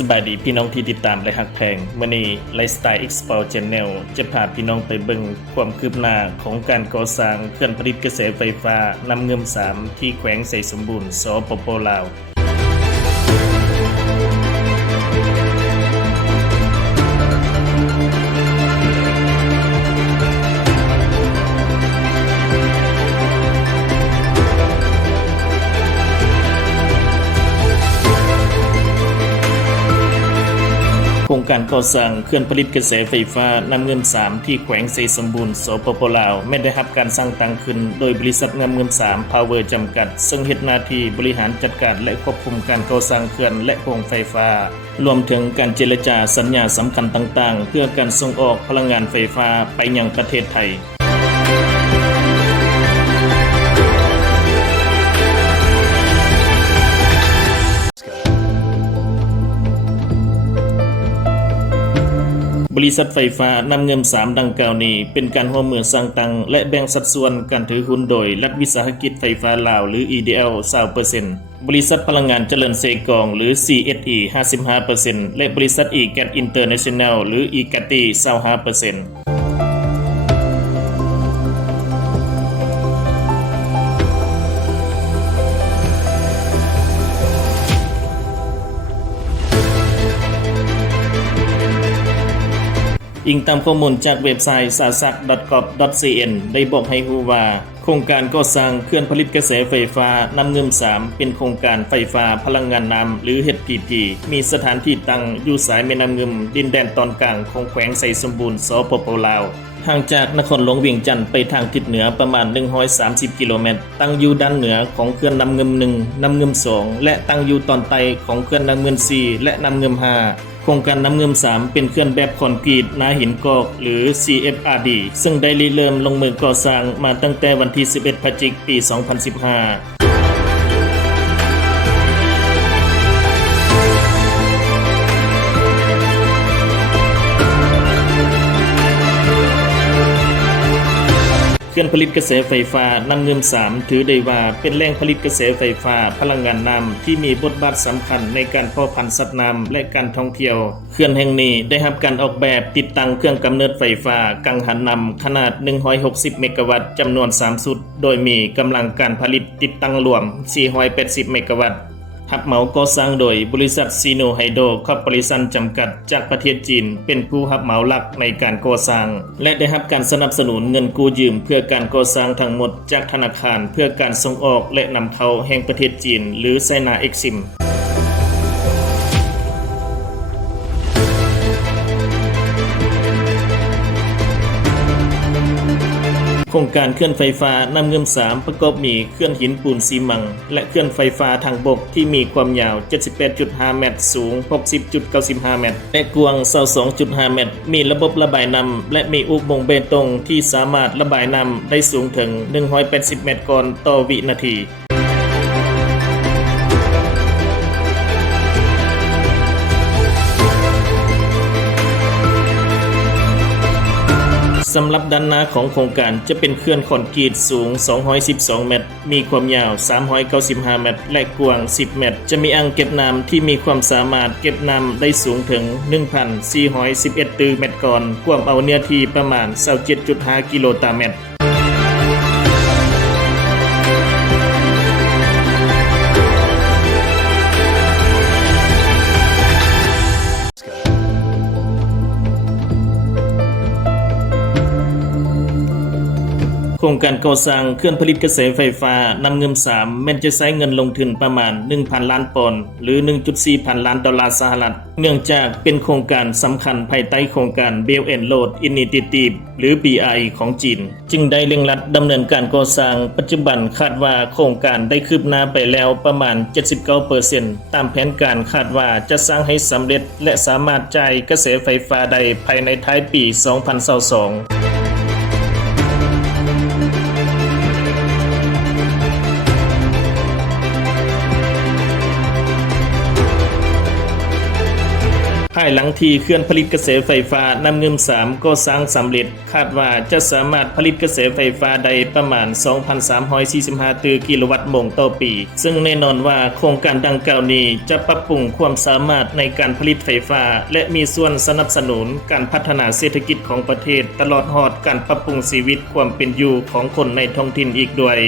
สบายดีพี่น้องที่ติดตามและหักแพงมื่อนี้ไลฟ์สไตล์เอ็กซ์พอร์ชแนลจะพาพี่น้องไปเบิ่งความคืบหน้าของการก่อสร้างเครื่องผลิตกระแสไฟฟ้านำเงิม 3 ที่แขวงใส่สมบูรณ์สปปลาว การก่อสร้างเครื่องผลิตกระแสไฟฟ้านำเงิน 3 ที่แขวงเซสมบูรณ์สปปลาวไม่ได้รับการสร้างตั้งขึ้น โดยบริษัทนำเงิน 3 Power จำกัด ซึ่งเฮ็ดหน้าที่บริหารจัดการและควบคุมการก่อสร้างเขื่อนและโครงไฟฟ้า รวมถึงการเจรจาสัญญาสำคัญต่างๆ เพื่อการส่งออกพลังงานไฟฟ้าไปยังประเทศไทย บริษัทไฟฟ้านำเงิน 3 ดังกล่าวนี้ เป็นการร่วมมือสร้างตัง และแบ่งสัดส่วนการถือหุ้นโดย รัฐวิสาหกิจไฟฟ้าลาวหรือ EDL 20%บริษัทพลังงานเจริญเซกองหรือ CSE 55%และบริษัทอีกาดอินเตอร์เนชั่นแนลหรือ e g a t 25% อิงตามข้อมูลจากเว็บไซต์ s a s a k g o v cn ได้บอกให้รู้ว่า โครงการก่อสร้างเครื่องผลิตกระแสไฟฟ้านำเงิน3เป็นโครงการไฟฟ้าพลังงานน้ำหรือ HPP มีสถานที่ตั้งอยู่สายแม่น้ำเงิมดินแดนตอนกลางของแขวงไสสมบูรณ์สปปลาว ห่างจากนครหลวงเวียงจันทร์ไปทางทิศเหนือประมาณ 130 กิโลเมตร ตั้งอยู่ด้านเหนือของเขื่อนน้ำเงิม1น้ำเงิม2และตั้งอยู่ตอนใต้ของเขื่อนน้ำเงิม4และน้ำเงิม5โครงการน้ำเงิม 3 เป็นเครื่องแบบคอนกรีตนาหินกอกหรือ CFRD ซึ่งได้ริเริ่มลงมือก่อสร้างมาตั้งแต่วันที่ 11 พฤศจิกายน ปี 2015 เครื่องผลิตกระแสไฟฟ้านำเงิน 3 ถือได้ว่าเป็นแหล่งผลิตกระแสไฟฟ้าพลังงานน้ำที่มีบทบาทสำคัญในการพาะพันธุ์สัตว์น้ำและการท่องเที่ยวเครื่องแห่งนี้ได้รับการออกแบบติดตั้งเครื่องกำเนิดไฟฟ้ากังหันนำขนาด 160 เมกะวัตต์จำนวน 3 สุด โดยมีกำลังการผลิตติดตั้งรวม 480 เมกะวัตต์ หับเหมาก่อสร้างโดยบริษัทซีโนไฮโดคอร์ปอเรชันจำกัดจากประเทศจีน เป็นผู้หับเหมาหลักในการก่อสร้าง และได้รับการสนับสนุนเงินกู้ยืมเพื่อการก่อสร้างทั้งหมดจากธนาคารเพื่อการส่งออกและนำเข้าแห่งประเทศจีน หรือไซนาเอ็กซิม โครงการเคลื่อนไฟฟ้านำเงิม3ประกอบมีเคลื่อนหินปูนซีมัง และเคลื่อนไฟฟ้าทางบกที่มีความยาว 78.5 เมตร สูง 60.95 เมตร และกว้าง 22.5 เมตร มีระบบระบายน้ำและมีอุโมงค์เบตงที่สามารถระบายน้ำได้สูงถึง 180 เมตรก่อนต่อวินาที สำหรับด้านหน้าของโครงการจะเป็นเคลื่อนคอนกรีตสูง 212 เมตร มีความยาว 395 เมตร และกว้าง 10 เมตร จะมีอ่างเก็บน้ำที่มีความสามารถเก็บน้ำได้สูงถึง 1,411 ตือเมตรก่อนกวามเอาเนื้อที่ประมาณ27.5กิโลตารเมตร โครงการก่อสร้างเครื่องผลิตกระแสไฟฟ้านำเงิน3แม้นจะใช้เงินลงทุนประมาณ 1,000 ล้านปอนด์หรือ 1.4 พันล้านดอลลาร์สหรัฐ เนื่องจากเป็นโครงการสำคัญภายใต้โครงการ Belt and Road Initiative หรือ BI ของจีน จึงได้เร่งรัดดำเนินการก่อสร้าง ปัจจุบันคาดว่าโครงการได้คืบหน้าไปแล้วประมาณ 79%ตามแผนการคาดว่าจะสร้างให้สำเร็จและสามารถจ่ายกระแสไฟฟ้าได้ภายในท้ายปี 2022 ภายหลังที่เคลื่อนผลิตกระแสไฟฟ้านำเงิม3ก็สร้างสำเร็จ คาดว่าจะสามารถผลิตกระแสไฟฟ้าได้ประมาณ 2,345ตือกิโลวัตต์โมงต่อปี ซึ่งแน่นอนว่าโครงการดังกล่าวนี้จะปรับปรุงความสามารถในการผลิตไฟฟ้า และมีส่วนสนับสนุนการพัฒนาเศรษฐกิจของประเทศ ตลอดหอดการปรับปรุงชีวิตความเป็นอยู่ของคนในท้องถิ่นอีกด้วย